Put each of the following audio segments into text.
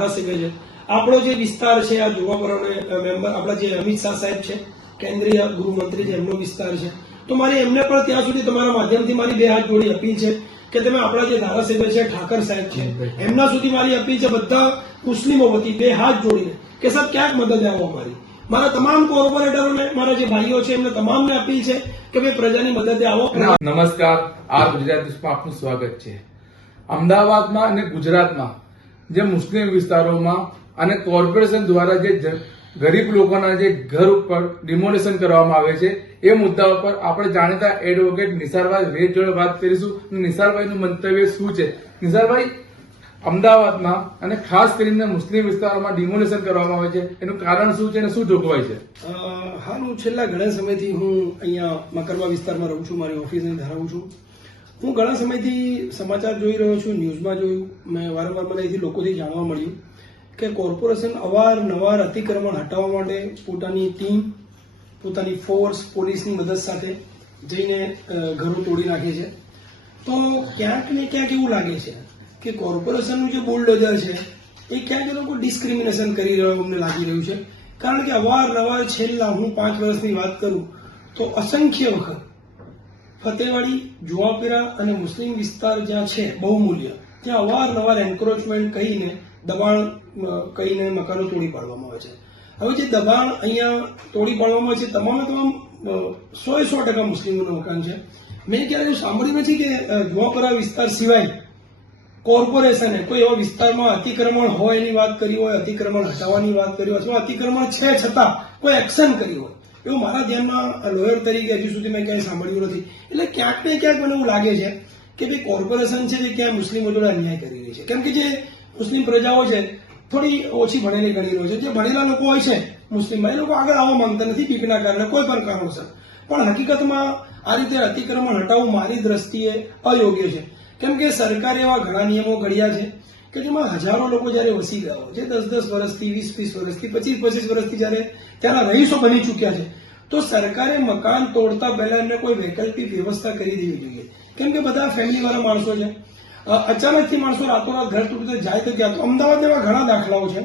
ધારાસભ્ય છે. આપણો જે વિસ્તાર છે, આ જોવાપરાનો મેમ્બર, આપણા જે અમિત શાહ સાહેબ છે, કેન્દ્રીય ગૃહમંત્રી છે, એમનો વિસ્તાર છે. તો મારી એમને પણ ત્યાં સુધી તમારા માધ્યમથી મારી બે હાથ જોડી અપીલ છે કે તમે આપણા જે ધારાસભ્ય છે, ઠાકર સાહેબ છે, એમના સુધી મારી અપીલ છે, બધા મુસ્લિમો વતી બે હાથ જોડીને. કે સાહેબ, ક્યાંક મદદ આવો અમારી. મારા તમામ કોર્પોરેટરોને, મારા જે ભાઈઓ છે, એમને તમામને અપીલ છે કે ભાઈ પ્રજાની મદદે આવો. નમસ્કાર. આ ગુજરાત આપનું સ્વાગત છે. અમદાવાદમાં અને ગુજરાતમાં જે મુસ્લિમ વિસ્તારોમાં અને કોર્પોરેશન દ્વારા જે ગરીબ લોકોના જે ઘર ઉપર ડિમોલેશન કરવામાં આવે છે, એ મુદ્દા ઉપર આપણે જાણીતા એડવોકેટ નિસારભાઈ વેદ જોડે વાત કરીશું. નિસારભાઈનું મંતવ્ય શું છે? નિસારભાઈ, અમદાવાદમાં અને ખાસ કરીને મુસ્લિમ વિસ્તારોમાં ડિમોલેશન કરવામાં આવે છે. એનું કારણ શું છે અને શું જોગવાઈ છે? હાલ હું છેલ્લા ઘણા સમયથી હું અહીંયા મકરવા વિસ્તારમાં રહું છું, મારી ઓફિસને ધરાવું છું. હું ઘણા સમયથી સમાચાર જોઈ રહ્યો છું, ન્યૂઝમાં જોયું. મેં વારંવાર મને અહીંથી લોકોથી જાણવા મળ્યું કે કોર્પોરેશન અવારનવાર અતિક્રમણ હટાવવા માટે પોતાની ટીમ પોતાની ફોર્સ પોલીસની મદદ સાથે જઈને ઘરો તોડી નાખે છે. તો ક્યાંક ને ક્યાંક એવું લાગે છે કે કોર્પોરેશનનું જે બુલડોઝર છે, એ ક્યાંક એ લોકો ડિસ્ક્રિમિનેશન કરી રહ્યો અમને લાગી રહ્યું છે. કારણ કે અવારનવાર છેલ્લા હું પાંચ વર્ષની વાત કરું તો અસંખ્ય વખત ફતેવાડી જુવાપીરા અને મુસ્લિમ વિસ્તાર જ્યાં છે બહુમૂલ્ય ત્યાં અવારનવાર એન્ક્રોચમેન્ટ કહીને દબાણ કહીને મકાનો તોડી પાડવામાં આવે છે. હવે જે દબાણ અહીંયા તોડી પાડવામાં આવે છે, તમામે તમામ સો સો ટકા મુસ્લિમોનું મકાન છે. મેં ક્યારે સાંભળ્યું નથી કે જુવાપરા વિસ્તાર સિવાય કોર્પોરેશને કોઈ એવા વિસ્તારમાં અતિક્રમણ હોય એની વાત કરી હોય, અતિક્રમણ હટાવવાની વાત કરી હોય, અથવા અતિક્રમણ છે છતાં કોઈ એક્શન કર્યું હોય એવું મારા ધ્યાનમાં લોયર તરીકે હજુ સુધી મેં ક્યાંય સાંભળ્યું નથી. એટલે ક્યાંક ને ક્યાંક મને એવું લાગે છે કે ભાઈ કોર્પોરેશન છે જે ક્યાં મુસ્લિમો જોડે અન્યાય કરી રહી છે. કેમ કે જે મુસ્લિમ પ્રજાઓ છે, થોડી ઓછી ભણેલી ગણી રહ્યો છે. જે ભણેલા લોકો હોય છે મુસ્લિમમાં, એ લોકો આગળ આવવા માંગતા નથી બીકના કારણે, કોઈ પણ કારણોસર. પણ હકીકતમાં આ રીતે અતિક્રમણ હટાવવું મારી દ્રષ્ટિએ અયોગ્ય છે. કેમ કે સરકારે એવા ઘણા નિયમો ઘડ્યા છે કે જેમાં હજારો લોકો જ્યારે વસી ગયા હોય છે દસ દસ વર્ષથી, વીસ વીસ વર્ષથી, પચીસ પચીસ વર્ષથી જ્યારે ત્યાંના રહીશો બની ચૂક્યા છે, તો સરકારે મકાન તોડતા પહેલા એમને કોઈ વૈકલ્પિક વ્યવસ્થા કરી દેવી જોઈએ. કેમ કે બધા ફેમિલી વાળા માણસો છે. અચાનકથી માણસો રાતોરાત ઘર તૂટતા જાય તો ક્યાં? તો અમદાવાદ એવા ઘણા દાખલાઓ છે.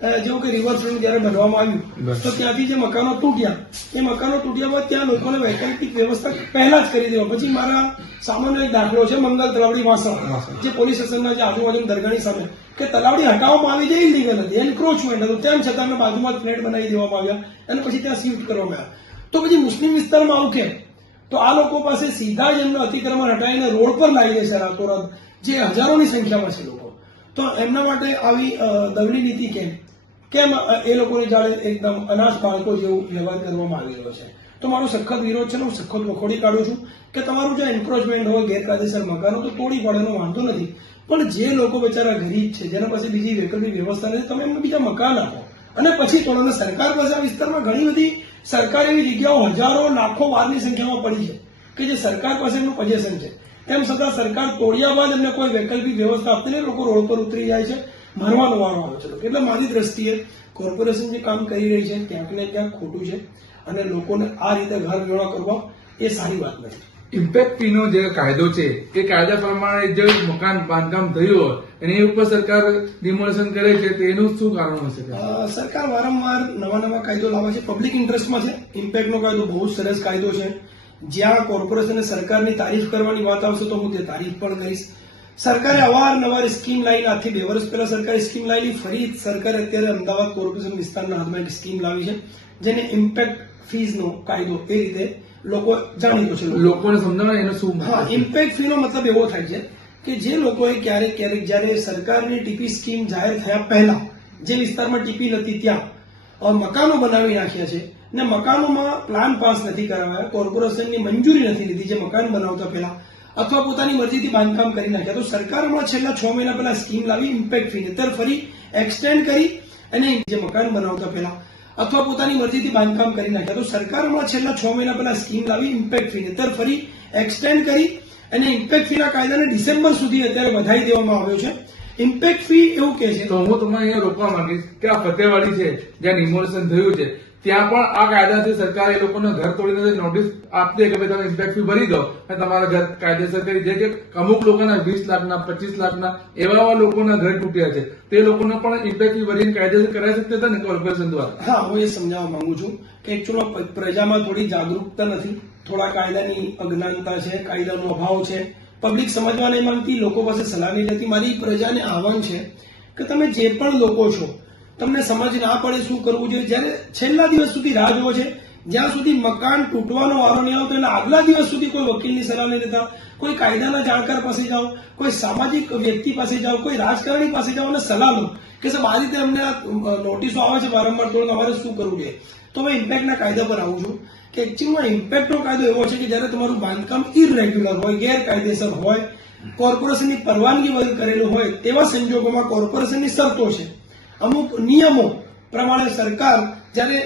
જેવું કે રિવરફ્રન્ટ જ્યારે બનવામાં આવ્યું તો ત્યાંથી જે મકાનો તૂટ્યા એ મકાનો તૂટ્યા બાદ ત્યાં લોકોને વૈકલ્પિક વ્યવસ્થા પહેલા જ કરી દેવા. પછી મારા સામાન્ય એક દાખલો છે મંગલ તલાવડી વાસણ જે પોલીસ સ્ટેશનના જે આજુબાજુ દરગાહની સામે. કે તલાવડી હટાવવામાં આવી જાય ઇલીગલ હતી એન્ક્રોચમેન્ટ હતું. તેમ છતાં બાજુમાં જ ફ્લેટ બનાવી દેવામાં આવ્યા અને પછી ત્યાં શિફ્ટ કરવામાં આવ્યા. તો પછી મુસ્લિમ વિસ્તારમાં આવું કેમ? તો આ લોકો પાસે સીધા જ એમનું અતિક્રમણ હટાવીને રોડ પર લાવી દે છે રાતોરાત જે હજારોની સંખ્યામાં છે લોકો. તો એમના માટે આવી દવડી નીતિ કેમ? કેમ એ લોકોને જાણે એકદમ અનાજ બાળકો જેવું વ્યવહાર કરવામાં આવી રહ્યો છે? તો મારો સખત વિરોધ છે ને હું સખત વખોડી કાઢું છું કે તમારું જો એન્ક્રોચમેન્ટ હોય, ગેરકાયદેસર મકાનો, તો તોડી પાડવાનો વાંધો નથી. પણ જે લોકો બિચારા ગરીબ છે, જેના પાસે બીજી વૈકલ્પિક વ્યવસ્થા નથી, તમે એમને બીજા મકાન આપો. અને પછી તોડો અને સરકાર પાસે આ વિસ્તારમાં ઘણી બધી સરકાર એવી જગ્યાઓ હજારો, લાખો વારની સંખ્યામાં પડી છે કે જે સરકાર પાસે એમનું પજેશન છે. તેમ છતાં સરકાર તોડ્યા બાદ એમને કોઈ વૈકલ્પિક વ્યવસ્થા આપતી નહીં, લોકો રોડ પર ઉતરી જાય છે. મરવાનો વારો આવે છે એટલે મારી દ્રષ્ટિએ કોર્પોરેશન જે કામ કરી રહી છે ક્યાંક ને ક્યાંક ખોટું છે અને લોકોને આ રીતે ઘર વેળા કરવા એ સારી વાત નથી. ઇમ્પેક્ટ ફીનો જે કાયદો છે એ કાયદા પ્રમાણે જે મકાન બાંધકામ થયું હોય એની ઉપર સરકાર ડિમોલેશન કરે છે તો એનું શું કારણ હશે? સરકાર વારંવાર નવા નવા કાયદો લાવે છે. પબ્લિક ઇન્ટરેસ્ટમાં છે. ઇમ્પેક્ટનો કાયદો બહુ સરસ કાયદો છે. જ્યાં કોર્પોરેશન અને સરકારની તારીફ કરવાની વાત આવશે તો હું તે તારીફ પણ કરીશ સરકારે અવારનવાર સ્કીમ લાવીને આથી બે વર્ષ પહેલા સરકારે સ્કીમ લાવી ફરી સરકારે અત્યારે અમદાવાદ કોર્પોરેશન વિસ્તારના હાથમાં એક સ્કીમ લાવી છે જેને ઇમ્પેક્ટ ફીઝનો કાયદો એ રીતે લોકો જાણીતો છે લોકો. લોકોને સમજાવવા એનો શું હા ઇમ્પેક્ટ ફીનો મતલબ એવો થાય છે કે જે લોકોએ ક્યારેક ક્યારેક જ્યારે સરકારની ટીપી સ્કીમ જાહેર થયા પહેલા જે વિસ્તારમાં ટીપી નથી ત્યાં મકાનો બનાવી નાખ્યા છે ને મકાનોમાં પ્લાન પાસ નથી કરાવ્યા કોર્પોરેશનની મંજૂરી નથી લીધી જે મકાન બનાવતા પહેલા અથવા પોતાની મરજીથી બાંધકામ કરી નાખ્યા. તો સરકાર હમણાં છેલ્લા છ મહિના પહેલા સ્કીમ લાવી ઇમ્પેક્ટ ફી અત્યારે ફરી એક્સટેન્ડ કરી અને જે મકાન બનાવતા પહેલા અથવા પોતાની મરજીથી બાંધકામ કરી નાખ્યા. તો સરકાર છેલ્લા છ મહિના પહેલા સ્કીમ લાવી ઇમ્પેક્ટ ફી અત્યારે ફરી એક્સટેન્ડ કરી અને ઇમ્પેક્ટ ફીના કાયદાને ડિસેમ્બર સુધી અત્યારે વધારી દેવામાં આવ્યો છે. ઇમ્પેક્ટ ફી એવું કહે છે. તો હું તમને અહીંયા રોકવા માંગીશ કે આ ફતેવાડી છે, જ્યાં ડિમોલેશન થયું છે ત્યાં પણ આ કાયદાથી સરકાર એ લોકોને ઘર તોડીને નોટિસ આપતી કે ભાઈ તમે ઇમ્પેક્ટ ફી ભરી દો. અને તમારા ઘર કાયદેસર કરી દે કે અમુક લોકોના વીસ લાખના, પચીસ લાખના એવા એવા લોકોના ઘર તૂટ્યા છે. તે લોકોને પણ ઇમ્પેક્ટ ફી ભરીને કાયદેસર કરાવી શકતા હતા ને કોર્પોરેશન દ્વારા? હા, હું એ સમજાવવા માંગુ છું કે એકચ્યુઅલ પ્રજામાં થોડી જાગૃતતા નથી. થોડા કાયદાની અજ્ઞાનતા છે, કાયદાનો અભાવ છે. પબ્લિક સમજવા નહીં માંગતી, લોકો પાસે સલાહ નહીં લેતી. મારી પ્રજાને આહવાન છે કે તમે જે પણ લોકો છો તમને સમજ ના પડે શું કરવું જોઈએ. જ્યારે છેલ્લા દિવસ સુધી રાહ જોવો છે, જ્યાં સુધી મકાન તૂટવાનો વારો નહીં આવતો, એટલે આગલા દિવસ સુધી કોઈ વકીલની સલાહ નહીં લેતા, કોઈ કાયદાના જાણકાર પાસે જાઓ, કોઈ સામાજિક વ્યક્તિ પાસે જાઓ, કોઈ રાજકારણી પાસે જાઓ અને સલાહ લો કે સાહેબ, આ રીતે અમને નોટિસો આવે છે વારંવાર તો અમારે શું કરવું જોઈએ તો હવે ઇમ્પેક્ટના કાયદા પર આવું છું કે એકચ્યુઅલમાં ઇમ્પેક્ટનો કાયદો એવો છે કે જ્યારે તમારું બાંધકામ ઇરેગ્યુલર હોય, ગેરકાયદેસર હોય કોર્પોરેશનની પરવાનગી વગર કરેલું હોય, તેવા સંજોગોમાં કોર્પોરેશનની શરતો છે. અમુક નિયમો પ્રમાણે સરકાર જ્યારે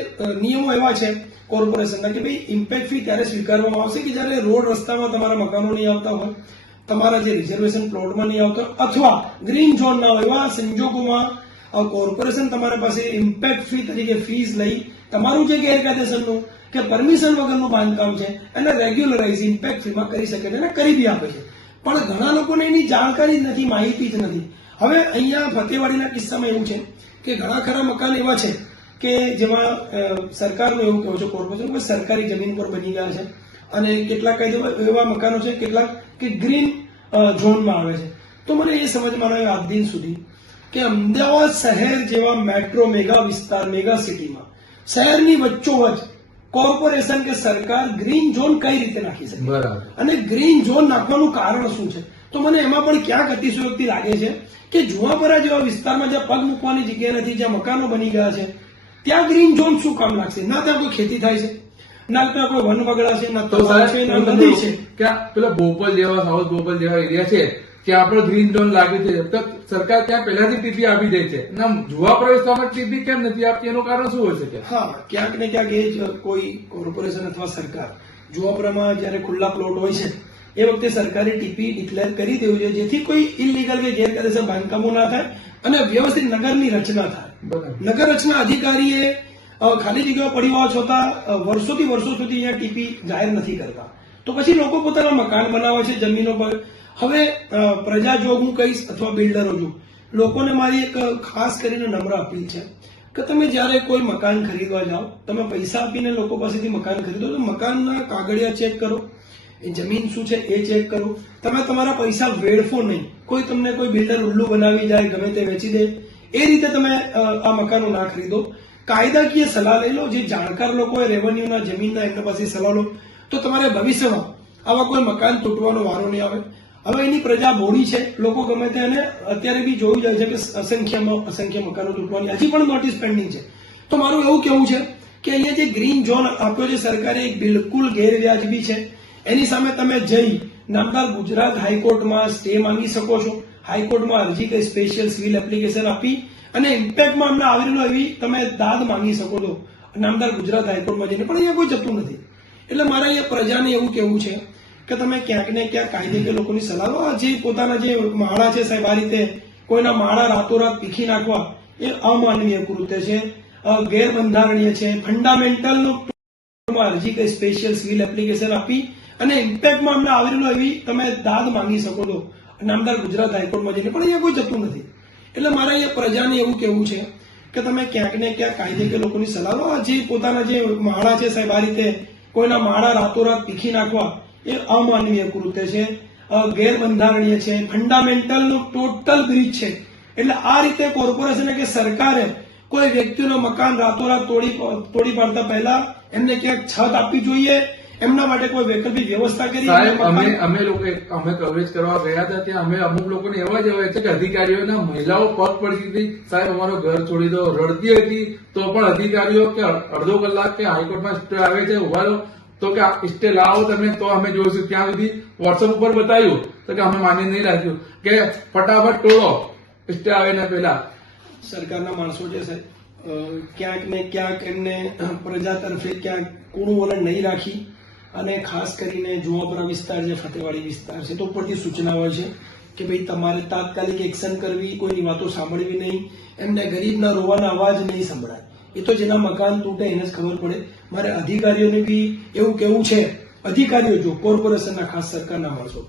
નિયમો એવા છે કોર્પોરેશનના કે ભાઈ ઇમ્પેક્ટ ફી ત્યારે સ્વીકારવામાં આવશે કે જ્યારે રોડ રસ્તામાં તમારા મકાનો નહીં આવતા હોય, તમારા જે રિઝર્વેશન પ્લોટમાં નહીં આવતા અથવા ગ્રીન ઝોન હોય, એવા સંજોગોમાં કોર્પોરેશન તમારા પાસે ઇમ્પેક્ટ ફી તરીકે ફીસ લઈ તમારું જે ગેરકાયદેસરનું કે પરમિશન વગરનું બાંધકામ છે, એને રેગ્યુલરાઇઝ ઇમ્પેક્ટ ફીમાં કરી શકે છે અને કરી બી આપે છે. પણ ઘણા લોકોને એની જાણકારી જ નથી, માહિતી જ નથી. હવે અહીંયા ફતેવાડીના કિસ્સામાં એવું છે કે ઘણા ખરા મકાન એવા છે કે જેમાં સરકારનું એવું કહેવું છે કોર્પોરેશન કે સરકારી જમીન પર બની ગયા છે અને કેટલાક એવા મકાનો છે કેટલાક કે ગ્રીન ઝોનમાં આવે છે. તો મને એ સમજમાં આવ્યું આજ દિન સુધી કે અમદાવાદ શહેર જેવા મેટ્રો મેગા વિસ્તાર મેગા સિટીમાં શહેરની વચ્ચોવચ કોર્પોરેશન કે સરકાર ગ્રીન ઝોન કઈ રીતે નાખી શકે? અને ગ્રીન ઝોન નાખવાનું કારણ શું છે? તો મને એમાં પણ ક્યાંક અતિશયોક્તિ લાગે છે કે જુવાપરા જેવા વિસ્તારમાં જ્યાં પગ મૂકવાની જગ્યા નથી જ્યાં મકાનો બની ગયા છે ત્યાં ગ્રીન ઝોન શું કામ લાગશે? ના ત્યાં કોઈ ખેતી થાય છે ના ત્યાં કોઈ વન વગડા છે ના તો તળાવ છે ના નદી છે. કે પેલા બોપલ જેવા સાઉથ બોપલ જેવા એરિયા છે કે આપણો ગ્રીન ઝોન લાગે છે. તો સરકાર ત્યાં પહેલાથી ટીપી આપી દે છે. ના જુવા પ્રવેશમાં ટીપી કેમ નથી આપતી? એનું કારણ શું હોય છે હા ક્યાંક ને ક્યાંક એ જ કોઈ કોર્પોરેશન અથવા સરકાર જુવાપરામાં જયારે ખુલ્લા પ્લોટ હોય છે એ વખતે સરકારે ટીપી ડિક્લેર કરી દેવું જોઈએ જેથી કોઈ ઇલીગલ કે ગેરકાયદેસર બાંધકામો ના થાય અને વ્યવસ્થિત નગરની રચના થાય. નગર રચના અધિકારીએ ખાલી જગ્યાઓ પડી હોવા છતાં વર્ષોથી વર્ષો સુધી અહીંયા ટીપી જાહેર નથી કરતા. તો પછી લોકો પોતાના મકાન બનાવે છે જમીનો પર. હવે પ્રજા જો હું કહીશ અથવા બિલ્ડરો જો લોકોને મારી એક ખાસ કરીને નમ્ર અપીલ છે કે તમે જ્યારે કોઈ મકાન ખરીદવા જાઓ તમે પૈસા આપીને લોકો પાસેથી મકાન ખરીદો તો મકાનના કાગળિયા ચેક કરો. એ જમીન શું છે એ ચેક કરો. તમે તમારા પૈસા વેડફો નહીં. કોઈ તમને કોઈ બિલ્ડર ઉલ્લુ બનાવી જાય, ગમે તે વેચી દે, એ રીતે તમે આ મકાનો ના ખરીદો. કાયદાકીય સલાહ લઈ લો, જે જાણકાર લોકો હોય રેવન્યુના જમીનના એમના પાસે સલાહ લો, તો તમારે ભવિષ્યમાં આવા કોઈ મકાન તૂટવાનો વારો નહીં આવે. હવે એની પ્રજા બોડી છે. લોકો ગમે તે અને અત્યારે બી જોયું જાય છે કે અસંખ્યમાં, અસંખ્ય મકાનો તૂટવાની. હજી પણ નોટિસ પેન્ડિંગ છે. તો મારું એવું કેવું છે કે અહીંયા જે ગ્રીન ઝોન આપ્યો છે સરકારે, એ બિલકુલ ગેરવ્યાજબી છે. એની સામે તમે જઈ નામદાર ગુજરાત હાઈકોર્ટમાં સ્ટે માંગી શકો છો. હાઈકોર્ટમાં અરજી કરી સ્પેશિયલ સિવિલ એપ્લિકેશન આપી અને ઇમ્પેક્ટમાં અમને આવેલું એવી તમે દાદ માંગી શકો છો. નામદાર ગુજરાત હાઈકોર્ટમાં જઈને. પણ અહીંયા કોઈ જતું નથી. એટલે મારે અહીંયા પ્રજાને એવું કેવું છે કે તમે ક્યાંક ને ક્યાંક કાયદેકીય લોકોની સલાહ લો. જે પોતાના જે માળા છે સાહેબ, આ રીતે કોઈના માળા રાતોરાત પીખી નાખવા એ અમાનવીય કૃત્ય છે ગેરબંધારણીય છે. ફંડામેન્ટલનું માં અરજી કરી સ્પેશિયલ સિવિલ એપ્લિકેશન આપી અને ઇમ્પેક્ટમાં અમને આવેલું એવી તમે દાદ માંગી શકો છો. નામદાર ગુજરાત હાઈકોર્ટમાં જઈને પણ અહીંયા કોઈ જતું નથી. એટલે મારે અહીંયા પ્રજાને એવું કેવું છે કે તમે ક્યાંક ને ક્યાંક કાયદેકીય લોકોની સલાહ લો. જે પોતાના જે માળા છે સાહેબ, આ રીતે કોઈના માળા રાતોરાત પીખી નાખવા એ અમાનવીય કૃત્ય છે ગેરબંધારણીય છે ફંડામેન્ટલનું ટોટલ બ્રીચ છે. એટલે આ રીતે કોર્પોરેશને કે સરકારે કોઈ વ્યક્તિનું મકાન રાતોરાત તોડી તોડી પાડતા પહેલા એમને ક્યાંક છત આપવી જોઈએ એમના માટે કોઈ વૈકલ્પિક વ્યવસ્થા કરી અમે અમે લોકો અમે કવરેજ કરવા ગયા હતા ત્યાં અમે અમુક લોકોને એવા જ એવા કે અધિકારીઓના મહિલાઓ પગ પડતી હતી. સાહેબ અમારો ઘર છોડી દો. રડતી હતી. તો પણ અધિકારીઓ કે અડધો કલાક કે હાઈકોર્ટમાં સ્ટે આવે છે ઊભા રહો. તો કે સ્ટે લાવો તમે તો અમે જોઈશું. ત્યાં સુધી વોટ્સઅપ ઉપર બતાવ્યું. તો કે અમે માની નહીં રાખ્યું. કે ફટાફટ તોડો. સ્ટે આવે ને પહેલા. સરકારના માણસો જે છે ક્યાંક ને ક્યાંક એમને પ્રજા તરફે ક્યાંક કૂણું વલણ નહીં રાખી. અને ખાસ કરીને જુવાપરા વિસ્તાર છે, ફતેવાડી વિસ્તાર છે, તો ઉપરથી સૂચના હોય છે કે ભાઈ તમારે તાત્કાલિક એક્શન કરવી, કોઈની વાતો સાંભળવી નહીં. એમને ગરીબના રોવાના અવાજ નહીં સંભળાય. એ તો જેના મકાન તૂટે એને જ ખબર પડે. મારે અધિકારીઓને બી એવું કેવું છે, અધિકારીઓ જો કોર્પોરેશનના ખાસ સરકારના માણસો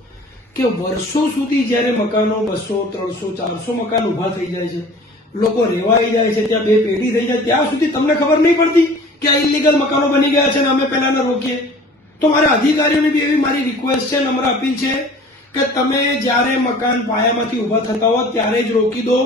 કે વર્ષો સુધી જ્યારે મકાનો બસો, ત્રણસો, ચારસો મકાન ઊભા થઈ જાય છે, લોકો રેવાઈ જાય છે, ત્યાં બે પેઢી થઈ જાય, ત્યાં સુધી તમને ખબર નહીં પડતી કે આ ઇલીગલ મકાનો બની ગયા છે ને અમે પહેલાને રોકીએ. તો મારા અધિકારીઓને બી એવી મારી રિક્વેસ્ટ છે, નમ્ર અપીલ છે કે તમે જ્યારે મકાન પાયામાંથી ઊભા થતા હો ત્યારે જ રોકી દો.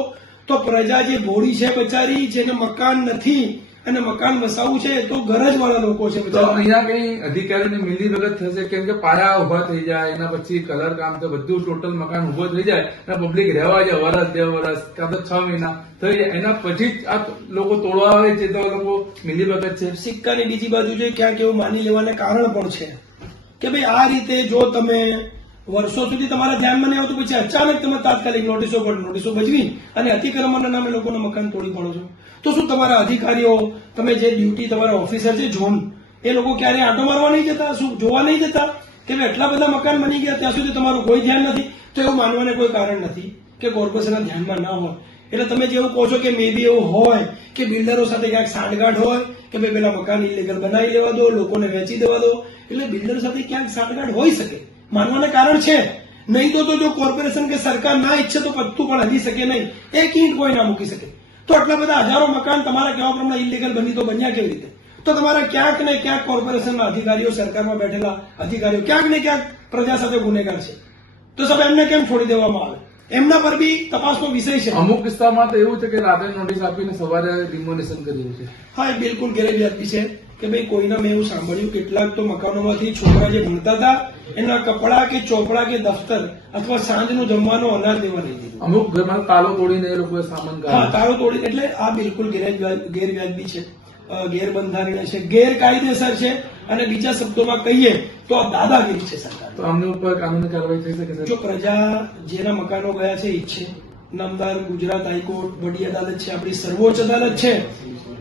તો પ્રજા જે ભોળી છે બચારી, જેને મકાન નથી અને મકાન વસાવવું છે તો તો ગરજ વાળા લોકો છે તો બચારા અહીંયા કઈ અધિકારીની મિલી ભગત થશે? કેમ કે પાયા ઊભા થઈ જાય એના પછી કલર કામ તો બધું ટોટલ મકાન ઊભો થઈ જાય અને પબ્લિક રહેવા જાય વરસ બે વરસ કાં તો છ મહિના થઈ જાય. એના પછી જ આ લોકો તોડવા આવે છે તો લોકો મિલી ભગત છે. સિક્કાની બીજી બાજુ છે ક્યાંક એવું માની લેવાને કારણ પણ છે. કે ભાઈ આ રીતે જો તમે વર્ષો સુધી તમારા ધ્યાનમાં નહીં આવતું પછી અચાનક તમે તાત્કાલિક નોટિસો પર નોટિસો ભજવી અને અતિક્રમણના નામે લોકોના મકાન તોડી પાડો છો. તો શું તમારા અધિકારીઓ, તમે જે ડ્યુટી તમારા ઓફિસર છે ઝોન એ લોકો ક્યારે આંટો મારવા નહીં જતા? શું, જોવા નહીં જતા? કે એટલા બધા મકાન બની ગયા, ત્યાં સુધી તમારું કોઈ ધ્યાન નથી? તો એવું માનવાને કોઈ કારણ નથી કે કોર્પોરેશનના ધ્યાનમાં ના હોય. એટલે તમે જેવું કહો છો કે મે બી એવું હોય કે બિલ્ડરો સાથે ક્યાંક સાંઠગાંઠ હોય કે ભાઈ પેલા મકાન ઇલીગલ બનાવી લેવા દો, લોકોને વેચી દેવા દો, એટલે બિલ્ડર સાથે ક્યાંક સાંઠગાંઠ હોઈ શકે. માનવાને કારણ છે. નહીં તો જો કોર્પોરેશન કે સરકાર ના ઈચ્છે તો પત્તું પણ હલી શકે નહીં. એક ઈંટ કોઈ ના મૂકી શકે. તો આટલા બધા હજારો મકાન તમારા કેવા પ્રમાણે ઇલીગલ બની તો બન્યા કેવી રીતે? તો તમારા ક્યાંક ને ક્યાંક કોર્પોરેશનના અધિકારીઓ સરકારમાં બેઠેલા અધિકારીઓ ક્યાંક ને ક્યાંક પ્રજા સાથે ગુનેગાર છે. તો સાહેબ, એમને કેમ છોડી દેવામાં આવે? એમના પર બી તપાસનો વિષય છે. અમુક કિસ્સામાં તો એવું છે કે રાત્રે નોટિસ આપીને સવારે ડિમોનેશન કર્યું છે. હા એ બિલકુલ ગેરવ્યાજબી છે કે ભાઈ કોઈના મેં એવું સાંભળ્યું કેટલાક તો મકાનોમાંથી છોકરા જે ભણતા હતા એના કપડા કે ચોપડા કે દફતર અથવા સાંજનું જમવાનો અનાજ લેવા નહીં દીધું. અમુક ઘરમાં તાળો તોડીને એ લોકોએ સામાન હા તાળો તોડી એટલે આ બિલકુલ ગેરવ્યાજ- ગેરવ્યાજબી છે. ગેરબંધારણ ગેરબંધારણીય છે. ગેરકાયદેસર છે. અને બીજા શબ્દોમાં કહીએ તો આ દાદાગીરી છે સરકાર? તો આમની ઉપર કાનૂની કાર્યવાહી થઈ શકે જો પ્રજા જેના મકાનો ગયા છે ઈચ્છે છે. નામદાર ગુજરાત હાઈકોર્ટ વડી અદાલત છે આપણી સર્વોચ્ચ અદાલત છે.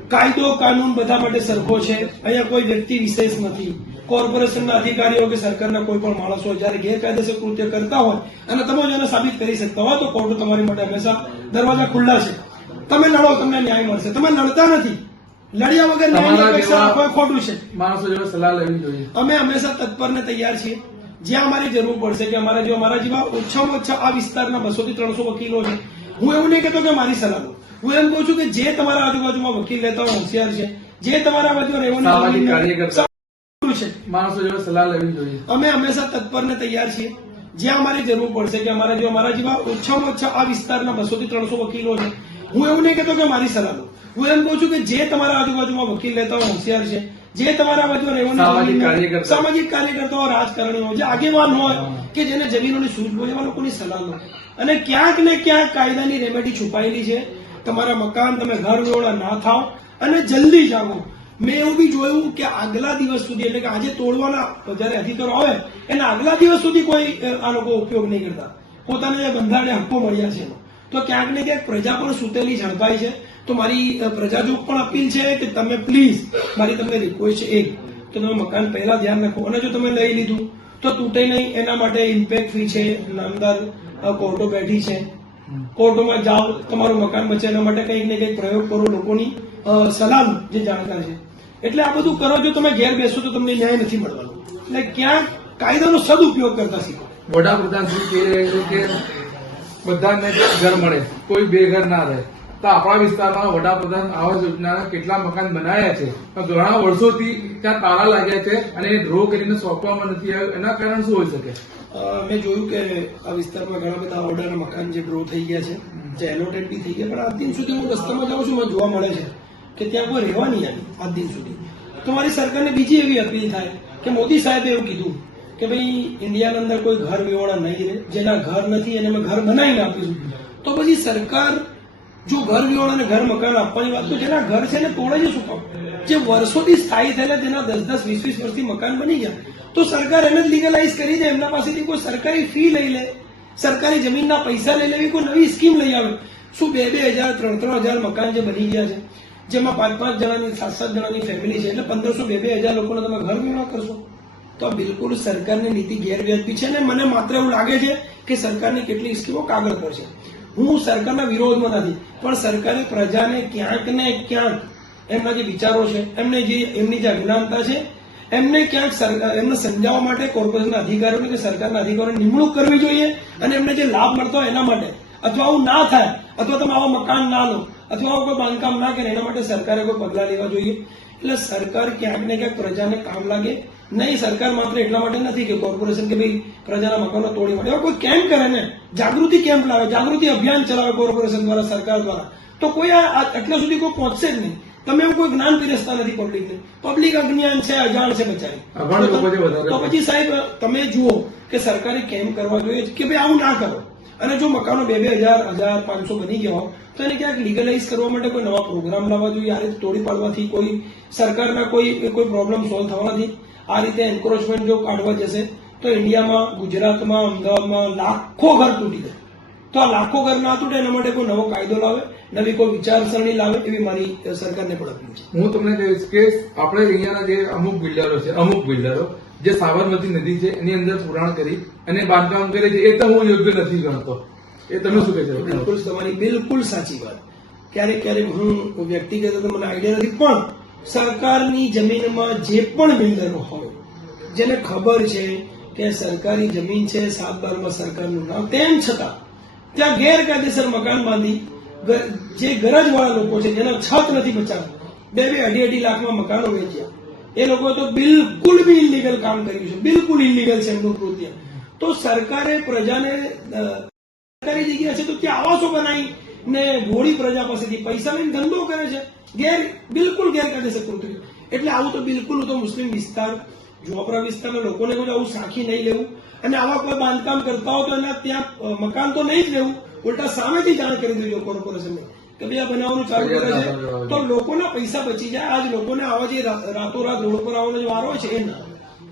કાયદો કાનૂન બધા માટે સરખો છે. અહીંયા કોઈ વ્યક્તિ વિશેષ નથી. કોર્પોરેશનના અધિકારીઓ કે સરકારના કોઈ પણ માણસો જયારે ગેરકાયદેસર કૃત્ય કરતા હોય અને તમે જેને એને સાબિત કરી શકતા હોય તો કોર્ટ તમારી માટે હંમેશા દરવાજા ખુલ્લા છે. તમે લડો તમને ન્યાય મળશે. તમે લડતા નથી. લડ્યા વગર ન્યાયની અપેક્ષા રાખવા ખોટું છે. માણસો જેવા સલાહ લેવી જોઈએ. અમે હંમેશા તત્પર ને તૈયાર છીએ. જ્યાં અમારી જરૂર પડશે કે અમારા જેવા અમારા જેવા ઓછામાં ઓછા આ વિસ્તારના બસો થી ત્રણસો વકીલો છે. હું એવું નહીં કહેતો કે મારી સલાહ લો. હું એમ કહું છું કે જે તમારા આજુબાજુમાં વકીલ લેતા હોય હોશિયાર છે જે તમારા બાજુ રહેવાનું છે. માણસો જેવા સલાહ લેવી જોઈએ. અમે હંમેશા તત્પર ને તૈયાર છીએ. જ્યાં અમારી જરૂર પડશે કે અમારા જેવા અમારા જેવા ઓછામાં ઓછા આ વિસ્તારના બસો થી ત્રણસો વકીલો છે. હું એવું નહીં કહેતો કે મારી સલાહ લો. હું એમ કહું છું કે જે તમારા આજુબાજુમાં વકીલ લેતા હોય હોશિયાર છે જે તમારા બાજુ રહેવાનું સામાજિક કાર્યકર્તાઓ રાજકારણીઓ જે આગેવાન હોય કે જેને જમીનોની સૂઝ હોય એવા લોકોની સલાહ લો અને ક્યાંક ને ક્યાંક કાયદાની રેમેડી છુપાયેલી છે. તમારા મકાન તમે ઘર વેવડા ના થાવ અને જલ્દી જાગો મેં એવું બી જોયું કે આગલા દિવસ સુધી એટલે કે આજે તોડવાના જયારે અધિકારો આવે એના આગલા દિવસ સુધી કોઈ આ લોકો ઉપયોગ નહીં કરતા. પોતાને જે બંધારણીય હક્કો મળ્યા છે. તો ક્યાંક ને ક્યાંક પ્રજા પણ સૂતેલી ઝડપાઈ છે. તો મારી પ્રજાજોગ પણ અપીલ છે કે તમે પ્લીઝ મારી તમને રિક્વેસ્ટ છે એક તો તમે મકાન પહેલા ધ્યાન રાખો અને જો તમે લઈ લીધું, તો તૂટે નહીં. એના માટે ઇમ્પેક્ટ ફી છે, નામદાર કોર્ટો બેઠી છે. કોર્ટોમાં જાઓ, તમારું મકાન બચે. એના માટે કંઈક ને કંઈક પ્રયોગ કરો લોકોની સલાહ જે જાણકાર છે. એટલે આ બધું કરો. જો તમે ઘેર બેસો તો તમને ન્યાય નથી મળવાનો. એટલે ક્યાંક કાયદાનો સદુપયોગ કરતા શીખો. વડાપ્રધાન શ્રી કહી રહ્યા છે? કે બધાને ઘર મળે. કોઈ બેઘર ના રહે. તો આપણા વિસ્તારમાં વડાપ્રધાન આવાસ યોજનાના કેટલા મકાન બનાવ્યા છે? ઘણા વર્ષોથી ત્યાં તાળા લાગ્યા છે અને એ ડ્રો કરીને સોંપવામાં નથી આવ્યું. એના કારણ શું હોઈ શકે? મેં જોયું કે આ વિસ્તારમાં ઘણા બધા ઓર્ડર મકાન જે ડ્રો થઈ ગયા છે, જે એલોટેડ બી થઈ ગયા, પણ આજ દિન સુધી હું રસ્તામાં જાઉં છું, મને જોવા મળે છે કે ત્યાં કોઈ રહેવા નહીં આવી આજ દિન સુધી. તો મારી સરકારને બીજી એવી અપીલ થાય કે મોદી સાહેબે એવું કીધું કે ભાઈ, ઇન્ડિયાની અંદર કોઈ ઘર વિહોણા નહીં રહે. જેના ઘર નથી, એને અમે ઘર બનાવીને આપીશું. તો પછી સરકાર જો ઘર વિહોણાને ઘર મકાન આપવાની વાત, તો જેના ઘર છે ને તોડે છે શું કામ જે વર્ષોથી સ્થાયી થયેલા તેના દસ દસ વીસ વીસ વર્ષથી મકાન બની ગયા. તો સરકાર એને જ લીગલાઇઝ કરી દે, એમના પાસેથી કોઈ સરકારી ફી લઈ લે, સરકારી જમીનના પૈસા લઈ લેવી કોઈ નવી સ્કીમ લઈ આવે. શું બે બે હજાર, ત્રણ ત્રણ હજાર મકાન જે બની ગયા છે, જેમાં પાંચ પાંચ જણાની, સાત સાત જણાની ફેમિલી છે, એટલે પંદરસો બે બે હજાર લોકોને તમે ઘર વીમા કરશો. તો બિલકુલ સરકારની નીતિ ગેરવ્યાજબી છે ને મને માત્ર એવું લાગે છે કે સરકારની કેટલીક સ્કીમો કાગળ પર છે. હું સરકારના વિરોધમાં નથી, પણ સરકારે પ્રજાને ક્યાંક ને ક્યાંક એમના જે વિચારો છે, એમને જે, એમની જે અજ્ઞાનતા છે, એમને ક્યાંક સરકાર, એમને સમજાવવા માટે કોર્પોરેશનના અધિકારીઓને કે સરકારના અધિકારીઓને નિમણૂક કરવી જોઈએ અને એમને જે લાભ મળતો હોય એના માટે. અથવા આવું ના થાય, અથવા તમે આવા મકાન ના લો, અથવા આવું કોઈ બાંધકામ ના કરે, એના માટે સરકારે કોઈ પગલાં લેવા જોઈએ. એટલે સરકાર ક્યાંક ને ક્યાંક પ્રજાને કામ લાગે નહીં સરકાર માત્ર એટલા માટે નથી કે કોર્પોરેશન કે ભાઈ પ્રજાના મકાનો તોડી મળે એવા કોઈ કેમ્પ કરે ને? જાગૃતિ કેમ્પ લાવે જાગૃતિ અભિયાન ચલાવે કોર્પોરેશન દ્વારા સરકાર દ્વારા. તો કોઈ આ એટલા સુધી કોઈ પહોંચશે જ નહીં. તમે એવું કોઈ જ્ઞાન પીરસતા નથી પબ્લિકને પબ્લિક અજ્ઞાન છે અજાણ છે બચારી. તો પછી સાહેબ તમે જુઓ કે સરકારે કેમ્પ કરવા જોઈએ કે ભાઈ આવું ના કરો. અને જો મકાનો બે બે હજાર હજાર પાંચસો બની ગયા હોય તો એને ક્યાંક લીગલાઇઝ કરવા માટે કોઈ નવા પ્રોગ્રામ લાવવા જોઈએ. આ રીતે તોડી પાડવાથી કોઈ સરકારના કોઈ કોઈ પ્રોબ્લેમ સોલ્વ થવા નથી આ રીતે એન્ક્રોચમેન્ટ જો કાઢવા જશે તો ઇન્ડિયામાં ગુજરાતમાં અમદાવાદમાં લાખો ઘર તૂટી જાય તો આ લાખો ઘર ના તૂટે એના માટે કોઈ નવો કાયદો લાવે નવી કોઈ વિચારસરણી લાવે એવી મારી સરકારને પણ અપીલ છે. હું તમને કહીશ કે આપણે અહીંયાના જે અમુક બિલ્ડરો છે અમુક બિલ્ડરો જે સાબરમતી નદી છે એની અંદર પુરાણ કરી અને બાંધકામ કરે છે એ તો હું યોગ્ય નથી ગણતો એ તમે શું કહેશો બિલકુલ તમારી બિલકુલ સાચી વાત. ક્યારેક ક્યારેક હું વ્યક્તિગત મને આઈડિયા નથી પણ સરકારની જમીનમાં જે પણ બિલ્ડરો હોય, જેને ખબર છે કે સરકારી જમીન છે સાત બારમાં સરકારનું નામ, તેમ છતાં ત્યાં ગેરકાયદેસર મકાન બાંધી જે ગરજવાળા લોકો છે, જેના છત નથી બચાવતા, બે બે અઢી અઢી લાખમાં મકાનો વેચ્યા. એ લોકો તો બિલકુલ બી ઇલીગલ કામ કર્યું છે, બિલકુલ ઇલીગલ છે એમનું કૃત્ય. તો સરકારે પ્રજાને સરકારી જગ્યા છે તો ત્યાં આવાસો બનાવી ને ભોળી પ્રજા પાસેથી પૈસા લઈને ધંધો કરે છે. ગેર બિલકુલ ગેરકાયદેસર કૃત્ય. એટલે આવું તો બિલકુલ તો મુસ્લિમ વિસ્તાર ઝોપડા વિસ્તારના લોકોને કોઈ આવું સાખી નહીં લેવું અને આવા કોઈ બાંધકામ કરતા હો તો એના ત્યાં મકાન તો નહીં જ લેવું. ઉલટા સામેથી જાણ કરી દેજો કોર્પોરેશનને કે ભાઈ આ બનાવવાનું ચાલુ કરે છે. તો લોકોના પૈસા બચી જાય. આજ લોકોને આવા જે રાતોરાત રોડ પર આવવાનો જે વારો છે એ ના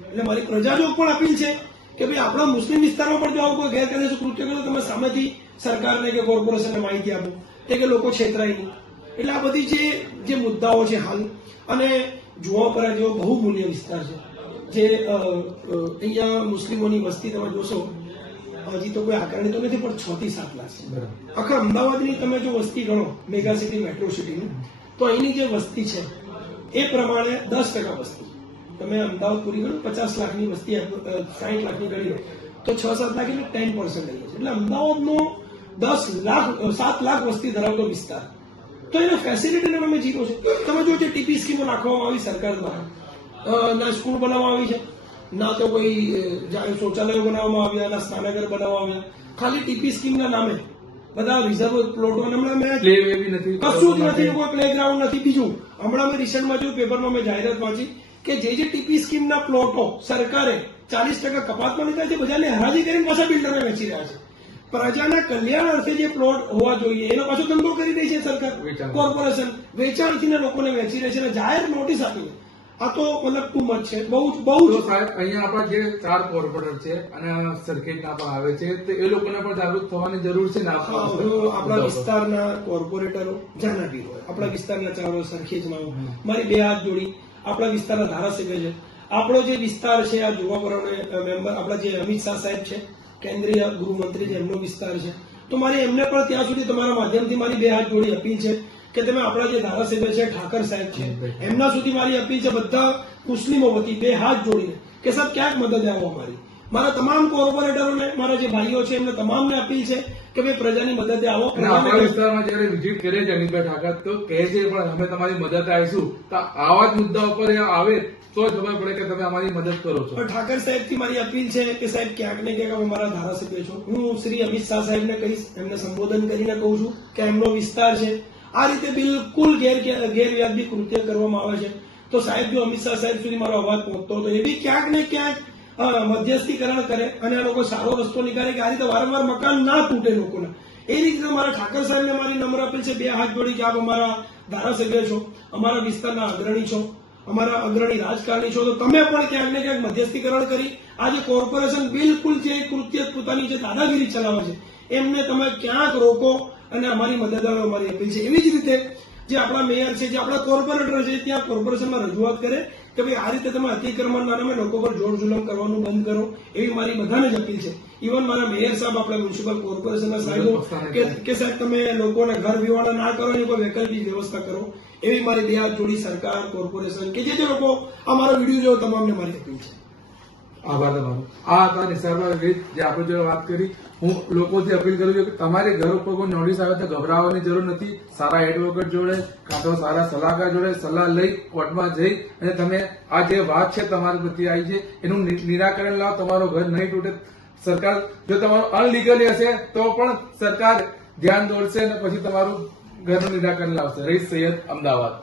એટલે મારી પ્રજા જો પણ અપીલ છે કે ભાઈ આપણા મુસ્લિમ વિસ્તારમાં પણ જો આવું કોઈ ગેરકાયદેસર કૃત્ય કરે તો તમે સામેથી સરકારને કે કોર્પોરેશનને માહિતી આપો. તે કે લોકો છેતરાય નહીં. એટલે આ બધી જે જે મુદ્દાઓ છે હાલ અને જુવાપરા જેવો બહુમૂલ્ય વિસ્તાર છે જે અહીંયા મુસ્લિમોની વસ્તી તમે જોશો હજી તો કોઈ આકારણી તો નથી પણ છ થી સાત લાખ છે. આખા અમદાવાદની તમે જો વસ્તી ગણો મેગા સિટી મેટ્રો સિટીની તો અહીંની જે વસ્તી છે એ પ્રમાણે દસ ટકા વસ્તી. તમે અમદાવાદ પૂરી ગણો પચાસ લાખની વસ્તી સાઠ લાખની ગણી લો તો છ સાત લાખ એટલે ટેન પર્સન્ટ છે એટલે અમદાવાદનો દસ લાખ સાત લાખ વસ્તી ધરાવતો વિસ્તાર. તો એને ફેસિલિટીને તમે જીવો છો. તમે જો જે ટીપી સ્કીમો નાખવામાં આવી સરકાર દ્વારા. ના સ્કૂલ બનાવવામાં આવી છે. ના તો કોઈ શૌચાલયો બનાવવામાં આવ્યા ના સ્નાનાગર બનાવવામાં આવ્યા. ખાલી ટીપી સ્કીમના નામે. બધા રિઝર્વ પ્લોટો હમણાં મેં કશું જ નથી કોઈ પ્લેગ્રાઉન્ડ નથી. બીજું હમણાં મેં રિસન્ટમાં જોયું પેપરમાં મેં જાહેરાત વાંચી. કે જે જે ટીપી સ્કીમના પ્લોટો સરકારે ચાલીસ ટકા કપાતમાં લીધા છે બજારને હરાજી કરીને પાછા બિલ્ડરને વેચી રહ્યા છે. પ્રજાના કલ્યાણ અર્થે જે પ્લોટ હોવા જોઈએ એનો પાછો ધંધો કરી રહી છે સરકાર. કોર્પોરેશન વેચાણથી લોકોને વેચી રહી છે અને જાહેર નોટિસ આપીને. આ તો મતલબ ટુ મચ છે. બહુ બહુ સાહેબ અહીંયા આપણા જે ચાર કોર્પોરેટર છે અને સર્કિટના પણ આવે છે તો એ લોકોને પણ જાગૃત થવાની જરૂર છે ને આપણા વિસ્તારના કોર્પોરેટરો જાનાવી હોય. આપણા વિસ્તારના ચારો સરખેજમાં મારી બે હાથ જોડી. આપણા વિસ્તારના ધારાસભ્ય છે. આપણો જે વિસ્તાર છે આ જોવાપરાનો મેમ્બર આપણા જે અમિત શાહ સાહેબ છે કેન્દ્રીય ગૃહમંત્રી છે એમનો વિસ્તાર છે. તો મારી એમને પણ ત્યાં સુધી તમારા માધ્યમથી મારી બે હાથ જોડી અપીલ છે કે તમે આપણા જે ધારાસભ્ય છે ઠાકર સાહેબ છે એમના સુધી મારી અપીલ છે બધા મુસ્લિમો વતી બે હાથ જોડીને કે સાહેબ ક્યાંક મદદ આવો અમારી. મારા તમામ કોર્પોરેટરોને મારા જે ભાઈઓ છે એમને તમામને અપીલ છે કે ભાઈ પ્રજાની મદદે આવો. આપણા વિસ્તારમાં જયારે વિઝિટ કરે છે અનિલભાઈ ઠાકર તો કહે છે પણ અમે તમારી મદદ આવીશું. તો આવા જ મુદ્દા ઉપર આવે તો જ ખબર પડે કે તમે અમારી મદદ કરો છો. ઠાકર સાહેબથી મારી અપીલ છે કે સાહેબ ક્યાંક ને ક્યાંક અમે મારા ધારાસભ્ય છો. હું શ્રી અમિત શાહ સાહેબને કહીશ એમને સંબોધન કરીને કહું છું કે એમનો વિસ્તાર છે. આ રીતે બિલકુલ ગેર ગેરવ્યાજબી કૃત્ય કરવામાં આવે છે. તો સાહેબ જો અમિત શાહ સાહેબ સુધી મારો અવાજ પહોંચતો હતો એ બી ક્યાંક ને ક્યાંક મધ્યસ્થીકરણ કરે અને આ લોકો સારો રસ્તો નીકાળે કે આ રીતે વારંવાર મકાન ના તૂટે લોકોના. એ રીતે મારા ઠાકર સાહેબને મારી નમ્ર અપીલ છે, બે હાથ જોડી કે આપ અમારા ધારાસભ્ય છો, અમારા વિસ્તારના અગ્રણી છો, અમારા અગ્રણી રાજકારણી છો, તો તમે પણ ક્યાંક ને ક્યાંક મધ્યસ્થીકરણ કરી આજે કોર્પોરેશન બિલકુલ જે કૃત્ય પોતાની જે દાદાગીરી ચલાવે છે, એમને તમે ક્યાંક રોકો અને અમારી મદદ અમારી અપીલ છે. એવી જ રીતે જે આપણા મેયર છે, જે આપણા કોર્પોરેટર છે, ત્યાં કોર્પોરેશનમાં રજૂઆત કરે કે ભાઈ આ રીતે તમે અતિક્રમણના નામે લોકો પર જોર જુલમ કરવાનું બંધ કરો, એવી મારી બધાને જ અપીલ છે. ઇવન મારા મેયર સાહેબ, આપણા મ્યુનિસિપલ કોર્પોરેશનના સાહેબો, કે સાહેબ, તમે લોકોને ઘર વિવાળા ના કરો એની કોઈ વૈકલ્પિક વ્યવસ્થા કરો, એવી મારી બે હાથ જોડી સરકાર, કોર્પોરેશન કે જે લોકો અમારો વીડિયો જોયો તમામને મારી અપીલ છે. આભાર તમારો આ હતા નિસારભાઈ રીત જે આપણે જોડે વાત કરી, હું લોકોથી અપીલ કરું છું કે તમારે ઘર ઉપર કોઈ નોટિસ આવે તો ગભરાવાની જરૂર નથી. સારા એડવોકેટ જોડે કાં તો સારા સલાહકાર જોડે સલાહ લઈ કોર્ટમાં જઈ અને તમે આ જે વાત છે તમારી પ્રત્યે આવી છે, એનું નિરાકરણ લાવો, તમારો ઘર નહીં તૂટે. સરકાર, જો તમારું અનલીગલી હશે, તો પણ સરકાર ધ્યાન દોરશે અને પછી તમારું ઘરનું નિરાકરણ લાવશે. રહીશ સૈયદ અમદાવાદ.